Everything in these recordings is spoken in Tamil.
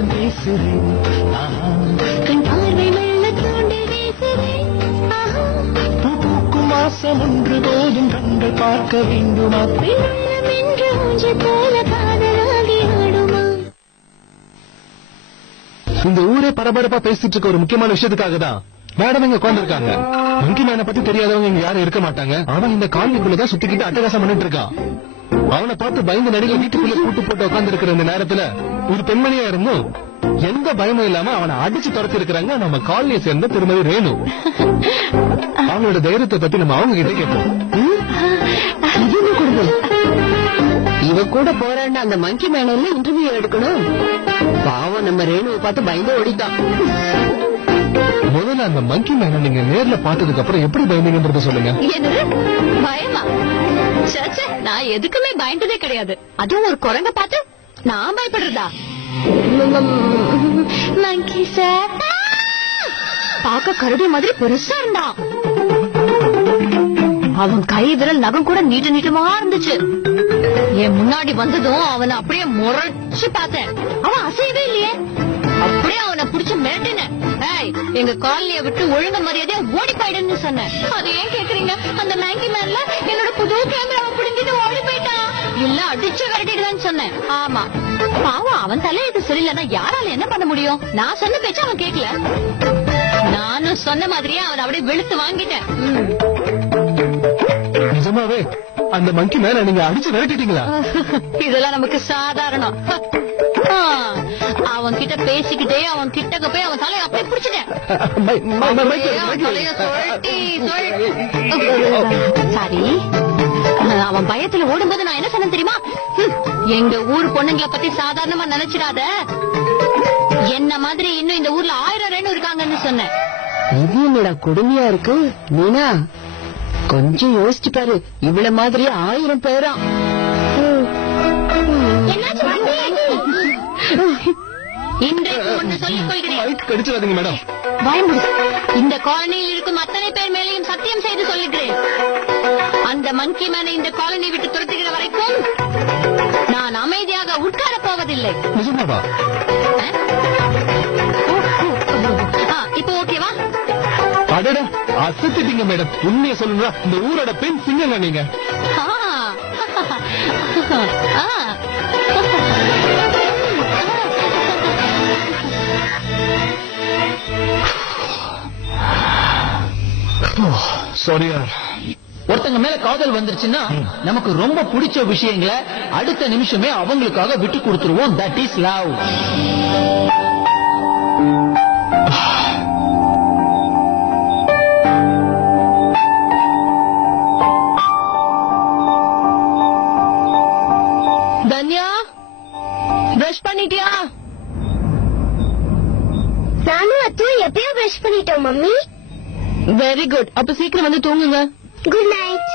கொஞ்சம் பேசுறேன், கண் பார்வை மெல்ல தூண்டி வீசுறேன். பூக்கும் மாசம் ஒன்று போதும் கண்கள் பார்க்க வேண்டுமா, என்று ஊஞ்சல் போல காதலாகி ஆடுமா. இந்த ஊரே பரபரப்பா பேசிட்டு இருக்க ஒரு முக்கியமான விஷயத்துக்காக தான் மேடம் இங்க உட்கார்ந்துருக்காங்க. மங்கி மேனை பத்தி தெரியாதவங்க இங்க யாரும் இருக்க மாட்டாங்க. அவன் இந்த காலனிக்குள்ளதான் சுத்திக்கிட்டு அட்டகாசம் பண்ணிட்டு இருக்கான். அவனை பார்த்து பயந்து நடிகை வீட்டுக்குள்ள கூட்டு போட்டு உட்கார்ந்து இருக்கிற இந்த நேரத்துல ஒரு பெண்மணியா இருந்தும் எந்த பயமும் இல்லாம அவனை அடிச்சு துரத்தி இருக்கிறாங்க நம்ம காலனியை சேர்ந்த திருமதி ரேணு. அவங்களோட தைரியத்தை பத்தி நம்ம அவங்க கிட்ட கேட்போம். இவ கூட போறான்னு அந்த மங்கி மேனல்ல இன்டர்வியூ எடுக்கணும். பாவம் நம்ம ரேணுவை பார்த்து பயந்து ஓடிட்டான். முதல்ல அந்த மங்கி மேனை நீங்க நேர்ல பார்த்ததுக்கு அப்புறம் எப்படி பயந்தீங்கன்றத சொல்லுங்க. என்னது பயமா? சச்ச, நான் எதுக்குமே பயந்ததே கிடையாது. அதுவும் ஒரு குரங்க பார்த்து நான் பயப்படுறதா? மங்கி சார் பாக்க கருடி மாதிரி பெருசா இருந்தான். அவன் கை விரல் நகம் கூட நீட்ட நீட்டமா இருந்துச்சு. என் முன்னாடி வந்ததும் அவனை அப்படியே முறைச்சு பார்த்தேன். அவன் அசையவே இல்லையே. அப்படியே அவனை புடிச்சு மிரட்டினேன். எங்க காலனிய விட்டு ஒழுங்க மரியாதையா ஓடி போயிடுன்னு சொன்னேன். அது ஏன் கேக்குறீங்க? அந்த மேங்கி மேன்ல என்னோட புது கேமராவை புடிங்கிட்டு ஓடி போயிட்டான். இல்ல அடிச்சு விரட்டிடுவேன்னு சொன்னேன். ஆமா பாவம், அவன் தலையெழுத்து சரியில்லைன்னா யாரால என்ன பண்ண முடியும்? நான் சொன்ன பேச்சு அவன் கேட்கல. நானும் சொன்ன மாதிரியே அவன் அப்படியே வெளுத்து வாங்கிட்டேன். நிஜமாவே அந்த மங்கி மேல நீங்க அடிச்சு விரட்டிட்டீங்களா? இதெல்லாம் நமக்கு சாதாரணம். அவன் கிட்ட பேசிக்கிட்டே அவன் கிட்டக்க போய் அவன் தலையை அப்படியே பிடிச்சிட்டேன். சாரி, அவன் பயத்துல ஓடும்போது நான் என்ன சொன்னேன் தெரியுமா? எங்க ஊர் பொண்ணுங்களை பத்தி சாதாரணமா நினைச்சிடாத, என்ன மாதிரி இன்னும் இந்த ஊர்ல 1000 ரேணு இருக்காங்கன்னு சொன்னேன். இது என்னடா கொடுமையா இருக்கு மீனா. கொஞ்சம் யோசிச்சு பாரு, இவ்வளவு மாதிரி 1000 பேரா. இன்றைக்கு ஒன்று சொல்லிக் கொள்கிறேன். மேடம் இந்த காலனியில் இருக்கும் அத்தனை பேர் மேலேயும் சத்தியம் செய்து சொல்லுகிறேன். அந்த மங்கி மேனை இந்த காலனி விட்டு துரத்துகிற வரைக்கும் நான் அமைதியாக உட்கார போவதில்லை. இப்போ ஓகேவா? அடடா அசத்திட்டீங்க மேடம். உண்மையை சொல்லணும்னா இந்த ஊரோட பெண் சிங்கங்க நீங்க. ஒருத்தங்க மேல காதல் வந்துருச்சுன்னா நமக்கு ரொம்ப பிடிச்ச விஷயங்களை அடுத்த நிமிஷமே அவங்களுக்காக விட்டு கொடுத்துருவோம். That is love. Dhanya, brush பண்ணிட்டியா? நானும் அத்தும் எப்பயோ பிரஷ் பண்ணிட்டோம் மம்மி. Very good. அப்ப சீக்கிரம் வந்து தூங்குங்க. Good night.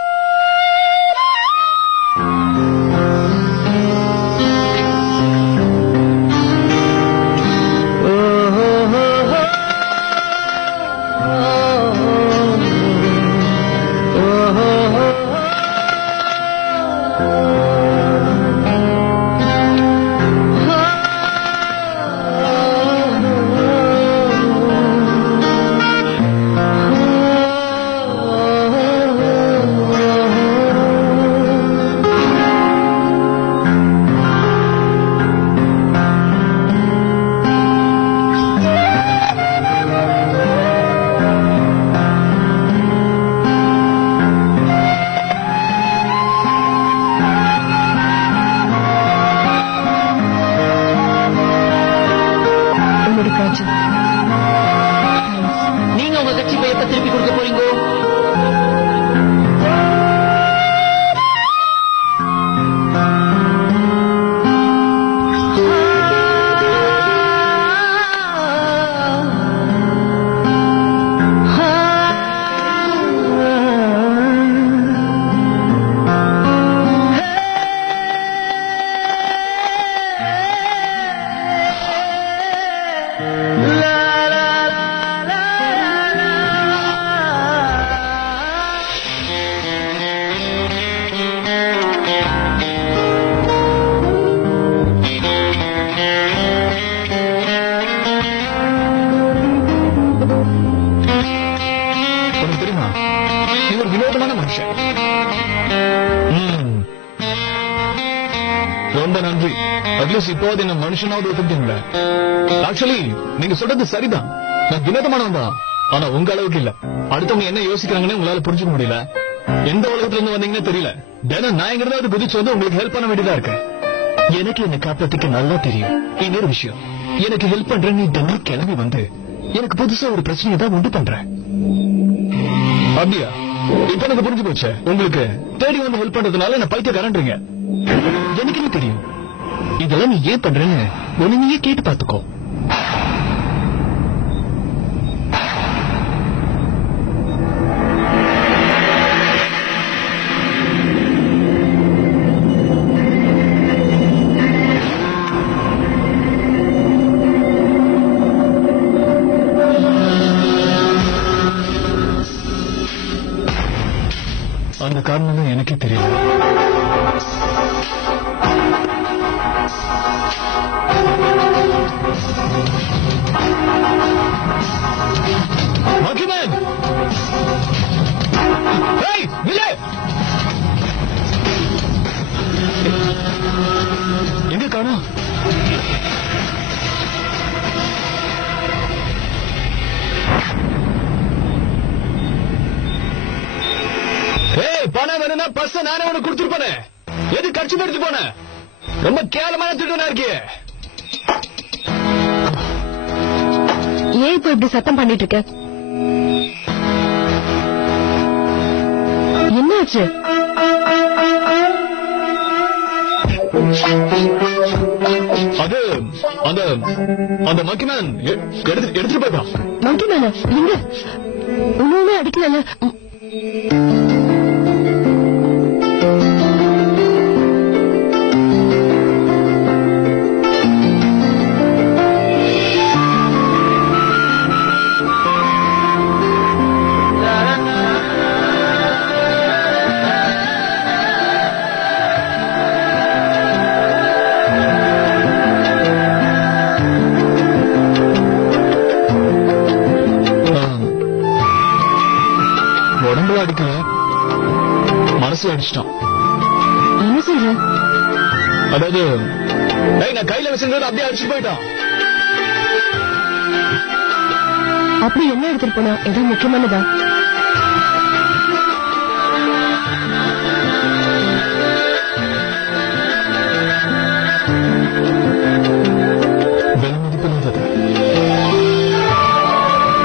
அட்லீஸ்ட் இப்போது என்ன மனுஷனாவது ஒத்துக்கிட்டீங்களே. ஆக்சுவலி நீங்க சொல்றது சரிதான், நான் வினோதமானவன் தான். ஆனா உங்க அளவுக்கு இல்ல. அடுத்தவங்க என்ன யோசிக்கிறாங்கன்னு உங்களால புரிஞ்சுக்க முடியல. எந்த உலகத்துல இருந்து வந்தீங்கன்னு தெரியல. தினம் நான் எங்கிறதாவது குதிச்சு வந்து உங்களுக்கு ஹெல்ப் பண்ண வேண்டியதா இருக்கு. எனக்கு என்ன காப்பாத்திக்க நல்லா தெரியும். இன்னொரு விஷயம், எனக்கு ஹெல்ப் பண்றேன் நீ தினம் கிளம்பி வந்து எனக்கு புதுசா ஒரு பிரச்சனையை தான் உண்டு பண்ற. அப்படியா? இப்ப எனக்கு புரிஞ்சு போச்சு. உங்களுக்கு தேடி வந்து ஹெல்ப் பண்றதுனால என்ன பைத்தியக்காரன்றீங்க. எனக்கு என்ன தெரியும் இதெல்லாம் நீ ஏன் பண்றேன்னு ஒண்ணு நீயே கேட்டு பாத்துக்கோ. அந்த காரணம் தான் எனக்கே தெரியல. மகிமன்! ஏய், நில்லு! எங்க காணோம்? ஏய், பணம் வேணும்னா பஸ் நானே உனக்கு கொடுத்துருப்பேனே. எது கட்சி எடுத்து போன? ரொம்ப கேவலமான திருடனா இருக்கியே. ஏன் இப்ப இப்படி சத்தம் பண்ணிட்டு இருக்க? என்னாச்சு? அது அந்த அந்த மக்கிமேன் எடுத்துட்டு போயிட்டான். மங்கி மேல எங்க? ஒண்ணுமே அடிக்கல. உடம்புல அடிக்கல, மனசுல அடிச்சிட்டான். என்ன சொல்ற? அதாவது நான் கையில வச்சிருந்தது அப்படியே அடிச்சு போயிட்டான். அப்படி என்ன எடுத்துட்டு போனா? ஏதோ முக்கியமானதா? விலை மதிப்பில்லாதது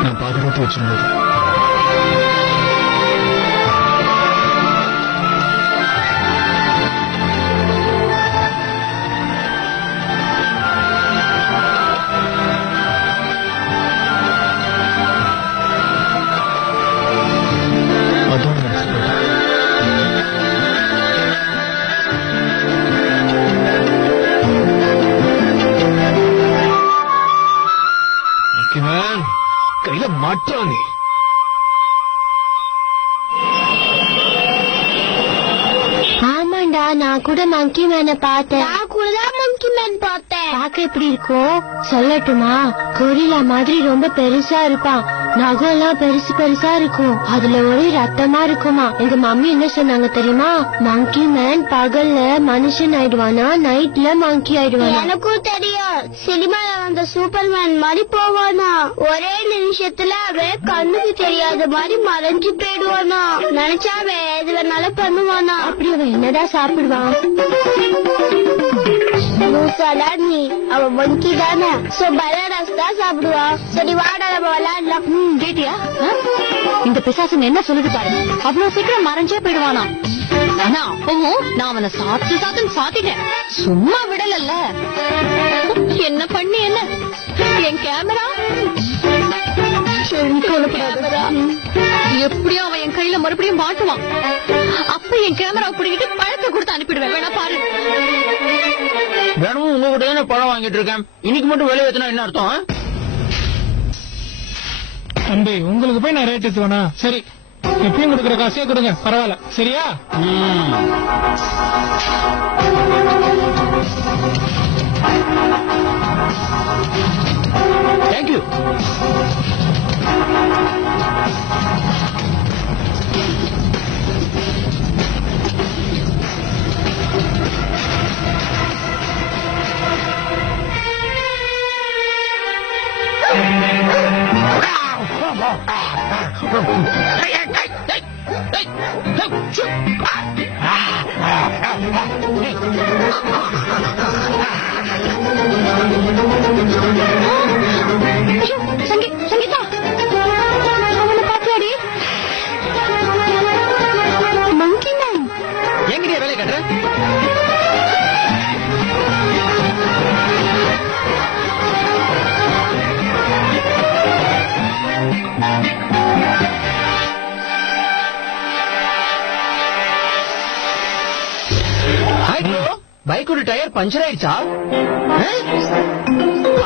நான் பாதுகாத்து வச்சிருந்தது. கையில மாட்டானே. ஆமாண்டா, நான் கூட மங்கி மேனை பார்த்தேன். நான் கூட தான் மங்கி மேன் பார்த்தேன். பார்க்க எப்படி இருக்கும் சொல்லட்டுமா? கொரில்லா மாதிரி ரொம்ப பெருசா இருப்பான். நகம் எல்லாம் பெருசு பெருசா இருக்கும். அதுல ஒரே ரத்தமா இருக்குமா. எங்க மம்மி என்ன சொன்னாங்க தெரியுமா? மங்கி மேன் பகல்ல மனுஷன் ஆயிடுவானா, நைட்ல மங்கி ஆயிடுவானா. எனக்கும் தெரியும். சினிமால வந்த சூப்பர்மேன் மாதிரி போவானா. ஒரே நிமிஷத்துல அவன் கண்ணுக்கு தெரியாத மாதிரி மறைஞ்சு போயிடுவானா. நினைச்சா அவன் எது வேணாலும் பண்ணுவானா. அப்படி அவன் என்னதான் சாப்பிடுவான்? நீ அவன் மங்கி தானே, சோ பலராஸ் தான் சாப்பிடுவான். சரி வாடா நம்ம விளையாடலாம். கேட்டியா? இந்த பிசாசன் என்ன சொல்லுது பாரு. அவ்வளவு சீக்கிரம் மறைஞ்சே போயிடுவானா. ஆனா அப்பவும் நான் அவனை சாத்திட்டேன். சும்மா விடல. என்ன பண்ணி என்ன? என் கேமரா எப்படியும் அவன் என் கையில மறுபடியும் மாட்டுவான். அப்ப என் கேமரா பிடிக்கிட்டு பழத்தை கொடுத்து அனுப்பிடுவேன். வேணா பாரு. தினமும் உங்ககிட்ட தானே பழம் வாங்கிட்டு இருக்கேன். இன்னைக்கு மட்டும் விலை ஏத்துனா என்ன அர்த்தம்? தம்பி, உங்களுக்கு போய் நான் ரேட் ஏத்துவேனா? சரி, எப்பயும் கொடுக்குற காசையே கொடுங்க, பரவாயில்ல. சரியா? தேங்க்யூ. சங்கீதா, அவனை பாத்தியாடி? மங்கி மேன். எங்கடியா வேலை கட்டுற? பைக்கோட டயர் பஞ்சர் ஆயிடுச்சா?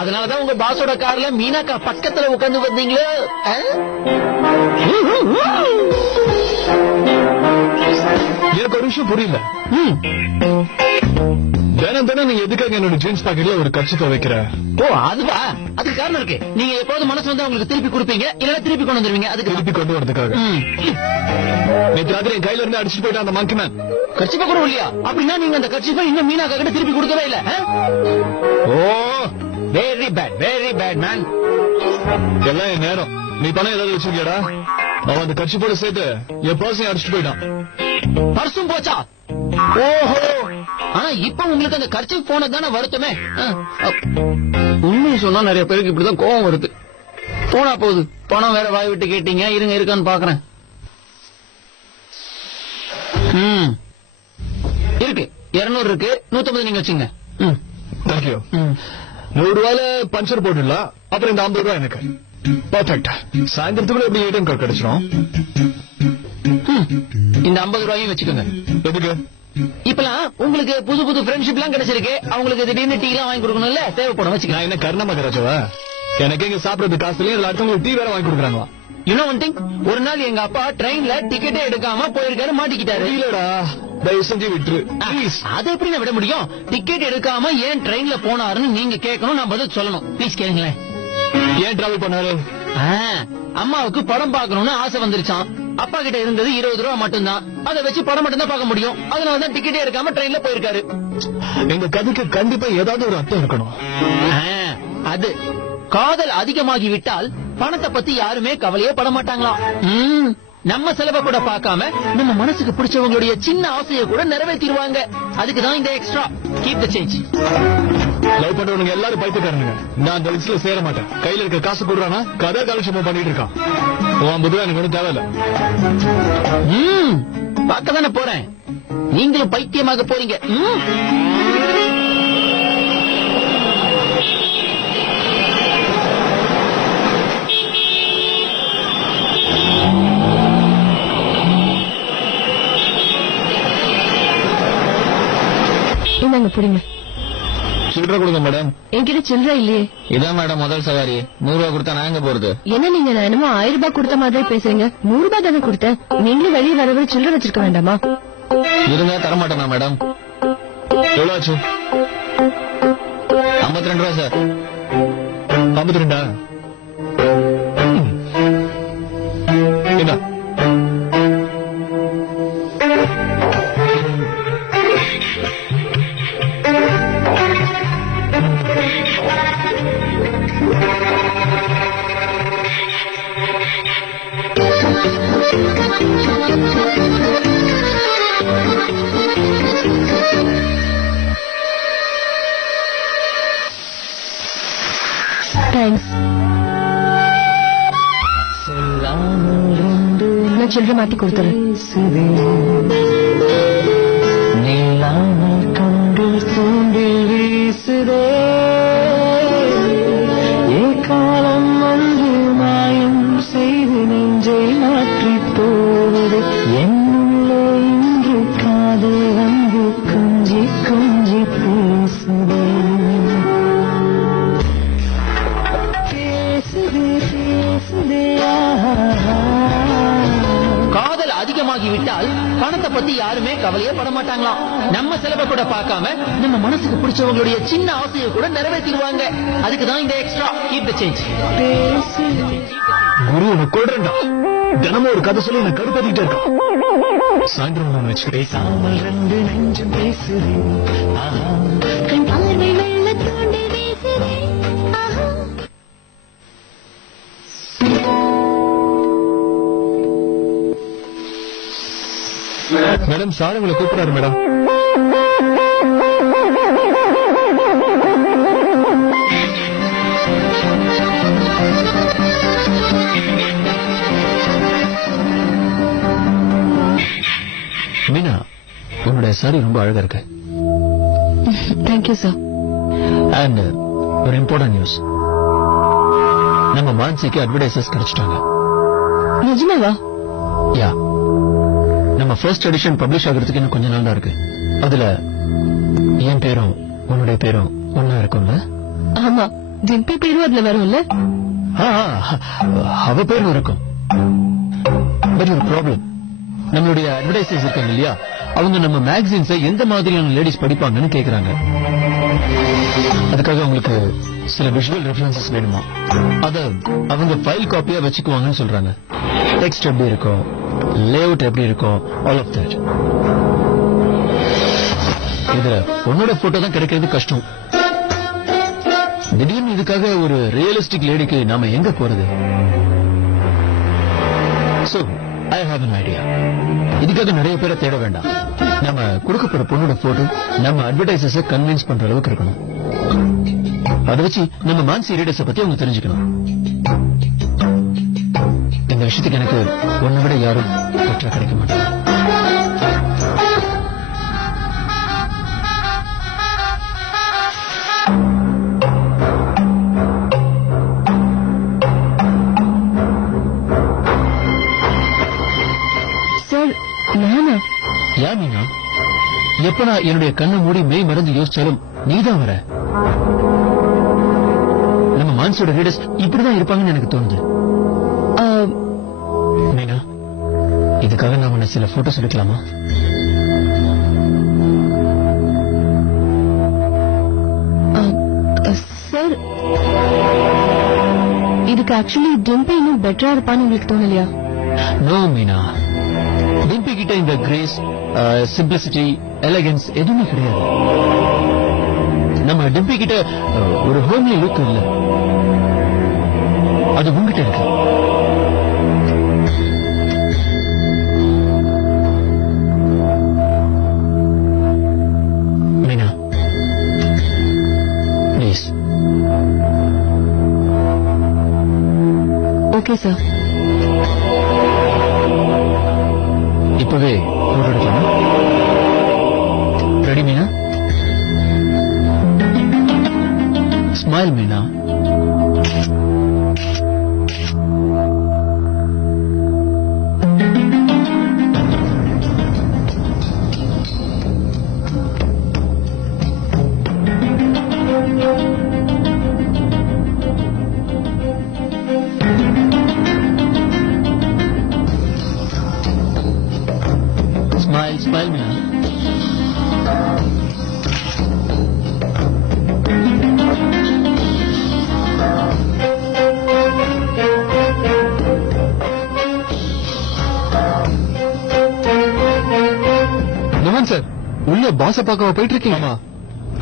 அதனாலதான் உங்க பாஸோட கார்ல மீனாக்கா பக்கத்துல உட்கார்ந்து வந்தீங்களோ? எனக்கு ஒரு விஷயம் புரியல. தினம் தினம் நீ எதுக்காக என்னோட ஜீன்ஸ் பாக்கெட்ல ஒரு கட்சி வைக்கிற? ஓ அதுவா? அதுக்கு காரணம் இருக்கு. நீங்க எப்போது மனசு வந்து உங்களுக்கு திருப்பி கொடுப்பீங்க, இல்ல திருப்பி கொண்டு வந்துருவீங்க. அதுக்கு திருப்பி கொண்டு வரதுக்காக. நேற்று ராத்திரி என் கையில இருந்து அடிச்சுட்டு போயிட்டான் அந்த மங்கி மேன். கட்சிப்பா கூட இல்லையா? அப்படின்னா நீங்க அந்த கட்சிப்பா இன்னும் மீனாக்கா கிட்ட திருப்பி கொடுக்கவே இல்ல. ஓ வெரி பேட் மேன். எல்லாம் என் நேரம். நீ பணம் ஏதாவது வச்சிருக்கியாடா? அவன் அந்த கட்சி போட சேர்த்து என் பர்சையும் அடிச்சுட்டு போயிட்டான். பர்சும் போச்சா? ஓஹோ. ஆனா இப்ப உங்களுக்கு அந்த கட்சி போனதானே வருத்தமே. உண்மையை சொன்னா நிறைய பேருக்கு இப்படிதான் கோவம் வருது. போனா போகுது, பணம் வேற வாய் விட்டு கேட்டீங்க. இருங்க இருக்கான்னு பாக்குறேன். இருக்கு 200 இருக்கு. 150 நீங்க வச்சுங்க. தேங்க்யூ. 100 ரூபாயில பஞ்சர் போட்டுடலாம். அப்புறம் இந்த 50 ரூபாய் எனக்கு. பர்ஃபெக்ட். சாயந்தரத்துக்குள்ள எப்படி ஏடிஎம் கார்டு கிடைச்சிடும். இந்த 50 ரூபாயும் வச்சுக்கோங்க. எதுக்கு? இப்பெல்லாம் உங்களுக்கு புது புது ஃப்ரெண்ட்ஷிப் எல்லாம் கிடைச்சிருக்கு. அவங்களுக்கு திடீர்னு டீ எல்லாம் வாங்கி கொடுக்கணும்ல, தேவைப்படும். வச்சுக்க. நான் என்ன கர்ணமகராஜவா? எனக்கு எங்க சாப்பிடறது காசுலயும் அடுத்தவங்களுக்கு டீ வேற வாங்கி கொடுக்குறாங்களா? இன்னும் ஒன் திங், ஒரு நாள் எங்க அப்பா ட்ரெயின்ல டிக்கெட்டே எடுக்காம போயிருக்காரு, மாட்டிக்கிட்டாரு. இல்லடா, தயவு செஞ்சு விட்டுரு. அது எப்படி நான் விட முடியும்? டிக்கெட் எடுக்காம ஏன் ட்ரெயின்ல போனாருன்னு நீங்க கேட்கணும், நான் பதில் சொல்லணும். ப்ளீஸ் கேளுங்களேன். ஏன் டிராவல் பண்ணாரு? அம்மாவுக்கு படம் பார்க்கணும்னு ஆசை வந்துருச்சான். அப்பா கிட்ட இருந்தது 20 ரூபா மட்டும்தான். அதை வச்சு படம் மட்டும் தான் பார்க்க முடியும். அதனாலதான் டிக்கெட்டே எடுக்காம ட்ரெயின்ல போயிருக்காரு. எங்க கதைக்கு கண்டிப்பா ஏதாவது ஒரு அர்த்தம் இருக்கணும். அது காதல் அதிகமாகி விட்டால் பணத்தை பத்தி யாருமே கவலையே பட மாட்டாங்களாம். நம்ம செலவை கூட பார்க்காம நம்ம மனசுக்கு பிடிச்சவங்களுடைய சின்ன ஆசையை கூட நிறைவேற்றிடுவாங்க. அதுக்குதான் இந்த extra. Keep the change. Love பண்றவனுங்க எல்லாரும் பைத்தியக்காரனுங்க. நான் அந்த லிஸ்ட்ல சேர மாட்டேன். கையில இருக்க காசு கொடுறானா கதை காலட்சேபம் பண்ணிட்டு இருக்கான். 50 ரூபாய் எனக்கு ஒன்றும் தேவையில்ல. பார்க்க தானே போறேன். நீங்களும் பைத்தியமாக போறீங்க. இந்தாங்க புரியுங்க. சில்லறை கொடுங்க மேடம். என்கிட்ட சில்லறை இல்லையே. இதான் மேடம் முதல் சவாரி. 100 ரூபாய் கொடுத்தா நான் எங்க போறது? என்ன நீங்க நான் என்னமோ 1000 ரூபாய் கொடுத்த மாதிரி பேசுறீங்க. 100 ரூபாய் தானே கொடுத்தேன். நீங்களும் வெளியே வரவே சில்லறை வச்சிருக்க வேண்டாமா? இருந்தா தரமாட்டேனா மேடம்? எவ்வளவு ஆச்சு? 52 ரூபாய் சார். 52? என்ன? தேங்க்ஸ். நான் சில்லறை மாத்தி கொடுத்துறேன். காலம் வந்து மாயம் செய்து நெஞ்சை மாற்றி போவது என்னுள்ளே இன்று காதல் வந்து கொஞ்சி கொஞ்சி பேசுதே பேசுதே பேசுதே. காதல் அதிகமாகி விட்டால் பணத்தை பத்தி யாருமே கவலையே பட மாட்டாங்களாம். நம்ம செலவை கூட பார்க்காம நம்ம மனசுக்கு பிடிச்சவங்களுடைய சின்ன ஆசையை கூட நிறைவேற்றிடுவாங்க. அதுக்குதான் இந்த extra. Keep the change. Guru உன்னை கொள்றேன்டா. தினமும் ஒரு கதை சொல்லி நான் கருப்பதிக்கிட்டே இருக்கேன். சாயந்தரம் நான் வச்சுக்கிறேன். சாமல் 2 நெஞ்சம் பேசுதே. கண் பார்வை வெள்ள தூண்டி வீசுதே. மேடம் சார் உங்களை கூப்பிடுறாரு மேடம். மீனா, உன்னோட சாரி ரொம்ப அழகா இருக்கு. Thank you sir. அண்ட் ஒரு இம்பார்ட்டன்ட் நியூஸ், நம்ம மான்சிக்கு அட்வர்டைசர்ஸ் கிடைச்சிட்டாங்க. நிஜமாவா? யா, நம்ம ஃபர்ஸ்ட் எடிஷன் பப்ளிஷ் ஆகிறதுக்கு இன்னும் கொஞ்ச நாள் தான் இருக்கு. அதுல என் பேரும் உன்னுடைய பேரும் ஒன்னா இருக்கும்ல? ஆமா, டிம்பி பேரும் அதுல வரும்ல? அவ பேரும் இருக்கும். பட் ஒரு ப்ராப்ளம், நம்மளுடைய அட்வர்டைசர்ஸ் இருக்காங்க இல்லையா, அவங்க நம்ம மேகசின்ஸை எந்த மாதிரியான லேடிஸ் படிப்பாங்கன்னு கேக்குறாங்க. அதுக்காக அவங்களுக்கு சில விஷுவல் ரெஃபரன்சஸ் வேணுமா, அத அவங்க ஃபைல் காப்பியா வச்சுக்குவாங்கன்னு சொல்றாங்க. டெக்ஸ்ட் எப்படி இருக்கும், லேஅவுட் எப்படி இருக்கும், ஆல் ஆஃப் தட். இதுல உன்னோட போட்டோ தான் கிடைக்கிறது கஷ்டம். திடீர்னு இதுக்காக ஒரு ரியலிஸ்டிக் லேடிக்கு நாம எங்க போறது? So, I have an idea. இதுக்காக நிறைய பேரை தேட வேண்டாம். நம்ம கொடுக்க போற பொண்ணோட போட்டோ நம்ம அட்வர்டைசர்ஸ கன்வின்ஸ் பண்ற அளவுக்கு இருக்கணும். அதை வச்சு நம்ம மான்சி ரீடர்ஸ பத்தி அவங்க தெரிஞ்சுக்கணும். இந்த விஷயத்துக்கு எனக்கு ஒன்னை விட யாரும் பெற்றா கிடைக்க மாட்டாங்க. ஏன் மீனா, எப்ப நான் என்னுடைய கண்ணை மூடி மெய் மறந்து யோசிச்சாலும் நீதான் வர. நம்ம மான்சியோட ரீடர்ஸ் இப்படிதான் இருப்பாங்கன்னு எனக்கு தோணுது. மீனா, இதுக்காக நான் உன்னை சில போட்டோஸ் எடுக்கலாமா? சார், இதுக்கு ஆக்சுவலி டிம்பி இன்னும் பெட்டரா இருப்பான்னு உங்களுக்கு தோணலையா? நோ மீனா, டிம்பி கிட்ட இந்த கிரேஸ், சிம்பிளிசிட்டி, எலகன்ஸ் எதுவுமே கிடையாது. நம்ம டிம்பி கிட்ட ஒரு ஹோம்லி லுக் இல்ல, அது உங்ககிட்ட இருக்கு. மீனா, ப்ளீஸ். Okay sir. இப்பவே போட்டோ எடுக்கலாமா? Ready Meena? Smile Meena. Smile, smile, Meena. மோகன் சார், உள்ள பாஸ பார்க்க போயிட்டு இருக்கீங்க.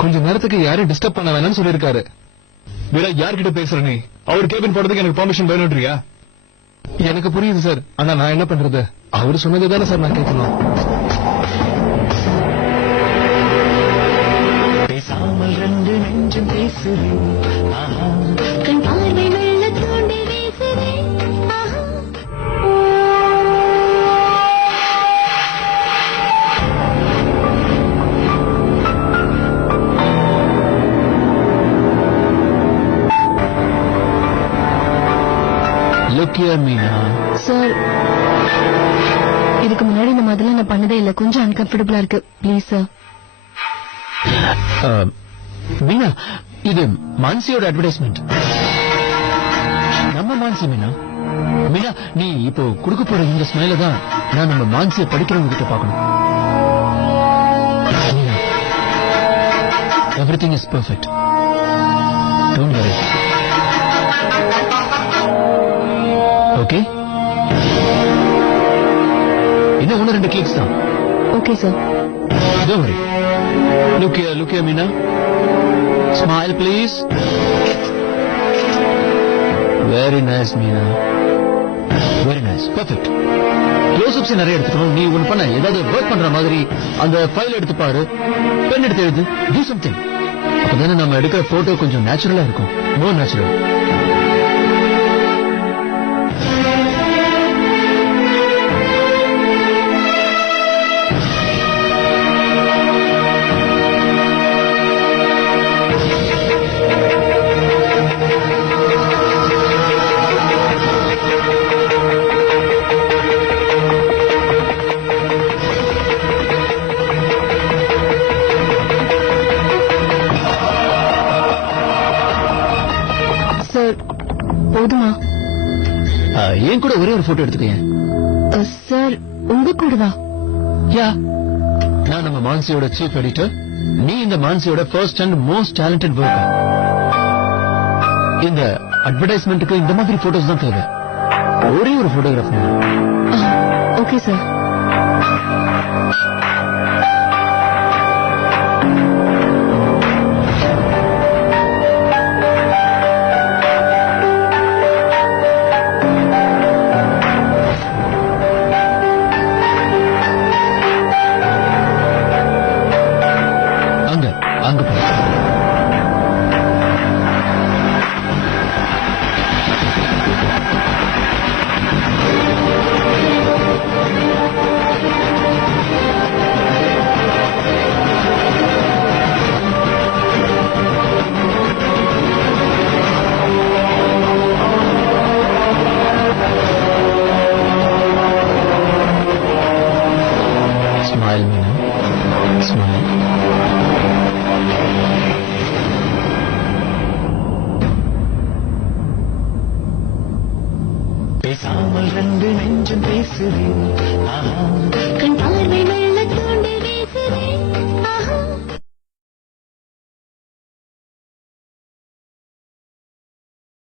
கொஞ்ச நேரத்துக்கு யாரையும் டிஸ்டர்ப் பண்ண வேணாம்னு சொல்லிருக்காரு. வேற யார்கிட்ட பேசுற நீ? அவர் கேபின் போறதுக்கு எனக்கு பெர்மிஷன் வேணும்ன்றியா? எனக்கு புரியுது சார், ஆனா நான் என்ன பண்றது? அவரு சொன்னதுதானே சார் நான் கேட்கணும். பேசாமல் ரெண்டு நெஞ்சம் பேசுது. கண் பார்வை மெல்ல தூண்டி வீசுதே. Look here, Meena. சார், இதுக்கு முன்னாடி நம்ம அதெல்லாம் நான் பண்ணதே இல்ல, கொஞ்சம் அன்கம்ஃபர்டபுளா இருக்கு. Please sir. மீனா, இது மான்சியோட அட்வர்டைஸ்மெண்ட். நம்ம மான்சி மீனா. மீனா, நீ இப்போ கொடுக்க போற இந்த ஸ்மைல தான் நான் நம்ம மான்சியை படிக்கிறவங்க கிட்ட பார்க்கணும். Meena, everything is perfect. Don't worry. Okay? இன்னும் ஒன்னு ரெண்டு கிளிக்ஸ் தான். Okay sir. Don't worry. Look here, Meena. Smile, please. Very nice, Meena. Very nice, perfect. Close-ups நிறைய எடுத்துக்கணும். நீ ஒன்னு பண்ண, ஏதாவது ஒர்க் பண்ற மாதிரி அந்த ஃபைல் எடுத்து பாரு, பென் எடுத்து எழுது, டூ சம்திங். அப்பதானே நம்ம எடுக்கிற போட்டோ கொஞ்சம் நேச்சுரலா இருக்கும், மோர் நேச்சுரல். சார் போதுமா? ஏன் கூட ஒரே ஒரு போட்டோ எடுத்துக்கேன். சார் உங்க கூடவா? யா, நான் நம்ம மான்சியோட சீஃப் எடிட்டர், நீ இந்த மான்சியோட first and most talented worker. இந்த அட்வர்டைஸ்மெண்ட்டுக்கு இந்த மாதிரி போட்டோஸ் தான் தேவை. ஒரே ஒரு போட்டோகிராஃப். Okay sir. அங்க அங்க பாரு. Smile, Meena. Smile. பேசாமல் ரெண்டு நெஞ்சம் பேசுது. ஆஹா,